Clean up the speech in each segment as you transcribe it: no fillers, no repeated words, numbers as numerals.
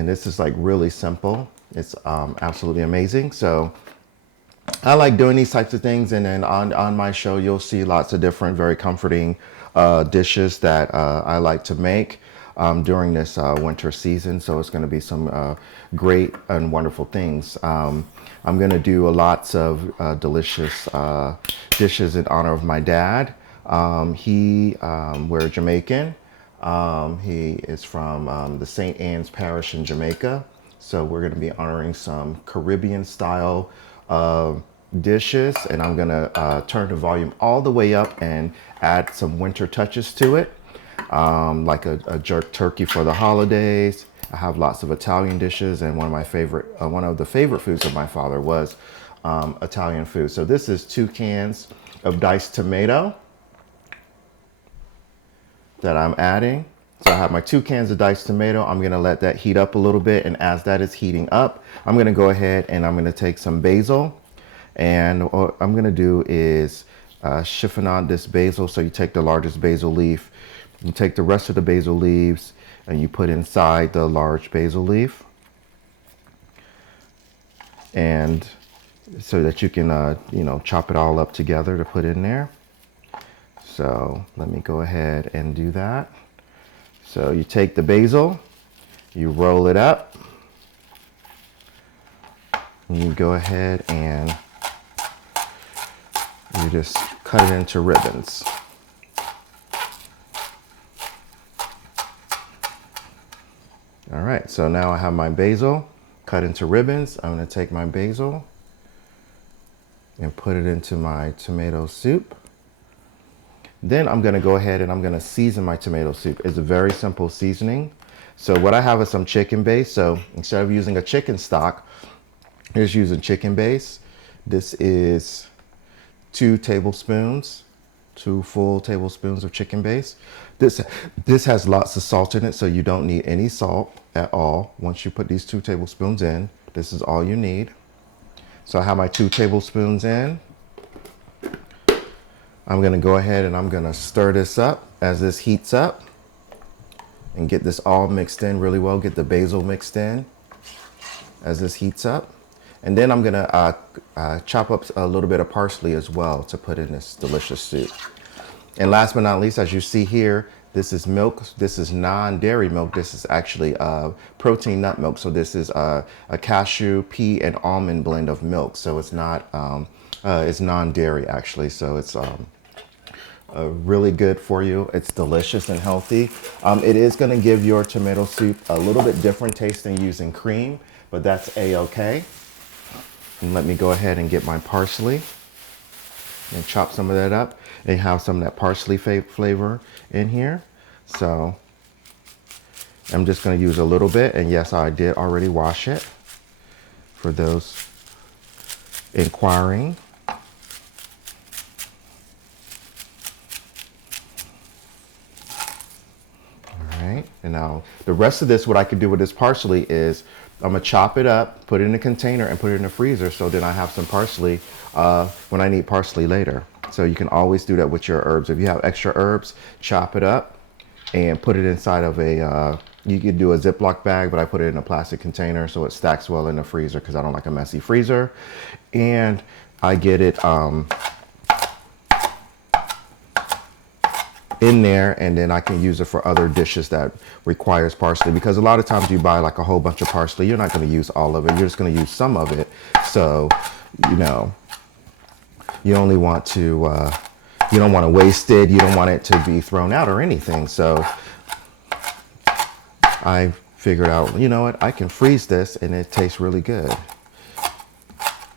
And this is like really simple. It's absolutely amazing. So I like doing these types of things, and then on my show, you'll see lots of different, very comforting dishes that I like to make during this winter season. So it's going to be some great and wonderful things. I'm going to do lots of delicious dishes in honor of my dad. We're Jamaican. He is from the St. Anne's Parish in Jamaica. So we're going to be honoring some Caribbean style dishes, and I'm gonna turn the volume all the way up and add some winter touches to it, like a jerk turkey for the holidays. I have lots of Italian dishes, and one of the favorite foods of my father was Italian food. So this is 2 cans of diced tomato that I'm adding. So I have my 2 cans of diced tomato. I'm gonna let that heat up a little bit, and as that is heating up, I'm gonna go ahead and I'm gonna take some basil, and what I'm gonna do is chiffonade this basil. So you take the largest basil leaf, you take the rest of the basil leaves, and you put inside the large basil leaf, and so that you can chop it all up together to put in there. So let me go ahead and do that. So you take the basil, you roll it up, and you go ahead and you just cut it into ribbons. All right, so now I have my basil cut into ribbons. I'm gonna take my basil and put it into my tomato soup. Then I'm gonna go ahead and I'm gonna season my tomato soup. It's a very simple seasoning. So what I have is some chicken base. So instead of using a chicken stock, here's using chicken base. This is 2 full tablespoons of chicken base. This has lots of salt in it, so you don't need any salt at all. Once you put these 2 tablespoons in, this is all you need. So I have my 2 tablespoons in. I'm gonna go ahead and I'm gonna stir this up as this heats up and get this all mixed in really well. Get the basil mixed in as this heats up. And then I'm gonna chop up a little bit of parsley as well to put in this delicious soup. And last but not least, as you see here, this is milk. This is non-dairy milk. This is actually protein nut milk. So this is a cashew, pea, and almond blend of milk. So it's not, it's non-dairy actually. So it's really good for you. It's delicious and healthy. It is gonna give your tomato soup a little bit different taste than using cream, but that's a-okay. And let me go ahead and get my parsley and chop some of that up and have some of that parsley flavor in here. So I'm just going to use a little bit, and yes, I did already wash it for those inquiring. All right, and now the rest of this, what I could do with this parsley is I'm gonna chop it up, put it in a container, and put it in the freezer, so then I have some parsley when I need parsley later. So you can always do that with your herbs. If you have extra herbs, chop it up and put it inside of a, you could do a Ziploc bag, but I put it in a plastic container so it stacks well in the freezer because I don't like a messy freezer. And I get it in there, and then I can use it for other dishes that requires parsley, because a lot of times you buy like a whole bunch of parsley, you're not going to use all of it, you're just going to use some of it. So you only want to you don't want to waste it, you don't want it to be thrown out or anything. So I figured out, you know what, I can freeze this and it tastes really good,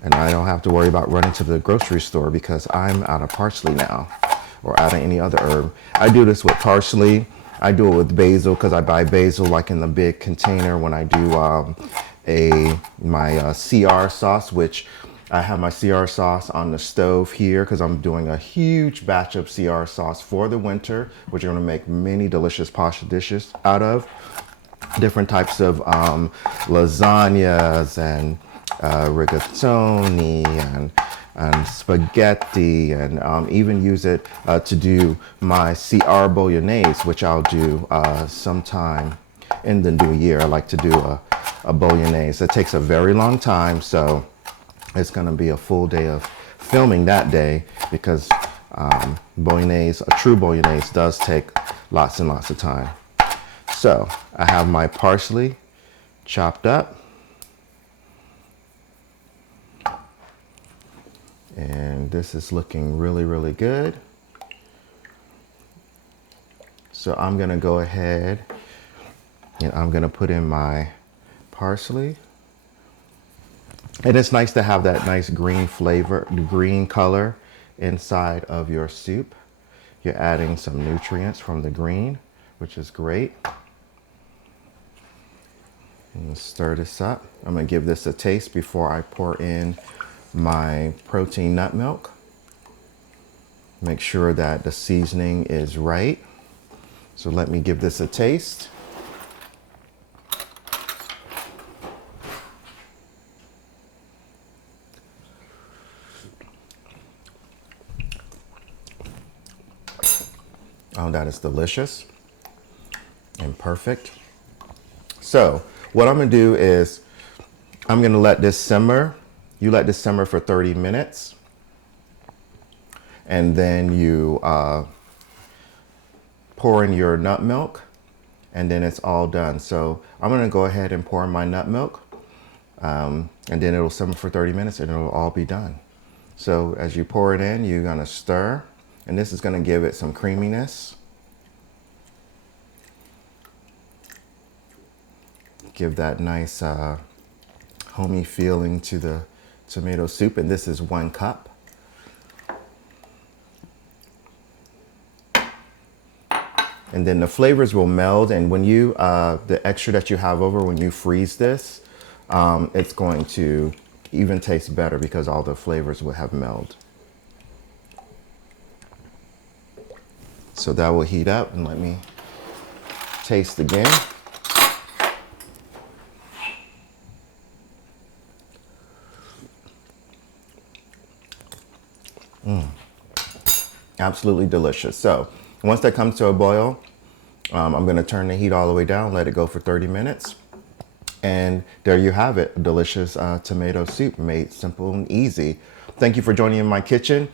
and I don't have to worry about running to the grocery store because I'm out of parsley now, or out of any other herb. I do this with parsley. I do it with basil because I buy basil like in the big container when I do my CR sauce, which I have my CR sauce on the stove here because I'm doing a huge batch of CR sauce for the winter, which I'm gonna make many delicious pasta dishes out of. Different types of lasagnas and rigatoni and spaghetti, and even use it to do my CR bolognese, which I'll do sometime in the new year. I like to do a bolognese. It takes a very long time, so it's going to be a full day of filming that day because bolognese, a true bolognese, does take lots and lots of time. So I have my parsley chopped up. And this is looking really, really good. So I'm gonna go ahead and I'm gonna put in my parsley. And it's nice to have that nice green flavor, green color inside of your soup. You're adding some nutrients from the green, which is great. And stir this up. I'm gonna give this a taste before I pour in my protein nut milk. Make sure that the seasoning is right. So let me give this a taste. Oh, that is delicious and perfect. So what I'm gonna do is I'm gonna let this simmer. You let this simmer for 30 minutes. And then you pour in your nut milk, and then it's all done. So I'm gonna go ahead and pour in my nut milk, and then it'll simmer for 30 minutes and it'll all be done. So as you pour it in, you're gonna stir, and this is gonna give it some creaminess. Give that nice homey feeling to the tomato soup, and this is 1 cup. And then the flavors will meld, and when you, the extra that you have over, when you freeze this, it's going to even taste better because all the flavors will have melded. So that will heat up, and let me taste again. Absolutely delicious. So once that comes to a boil, I'm going to turn the heat all the way down, let it go for 30 minutes. And there you have it, a delicious tomato soup made simple and easy. Thank you for joining in my kitchen.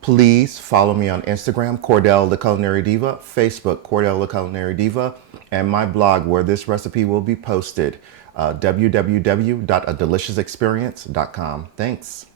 Please follow me on Instagram, Cordell the Culinary Diva, Facebook, Cordell the Culinary Diva, and my blog where this recipe will be posted, www.adeliciousexperience.com. Thanks.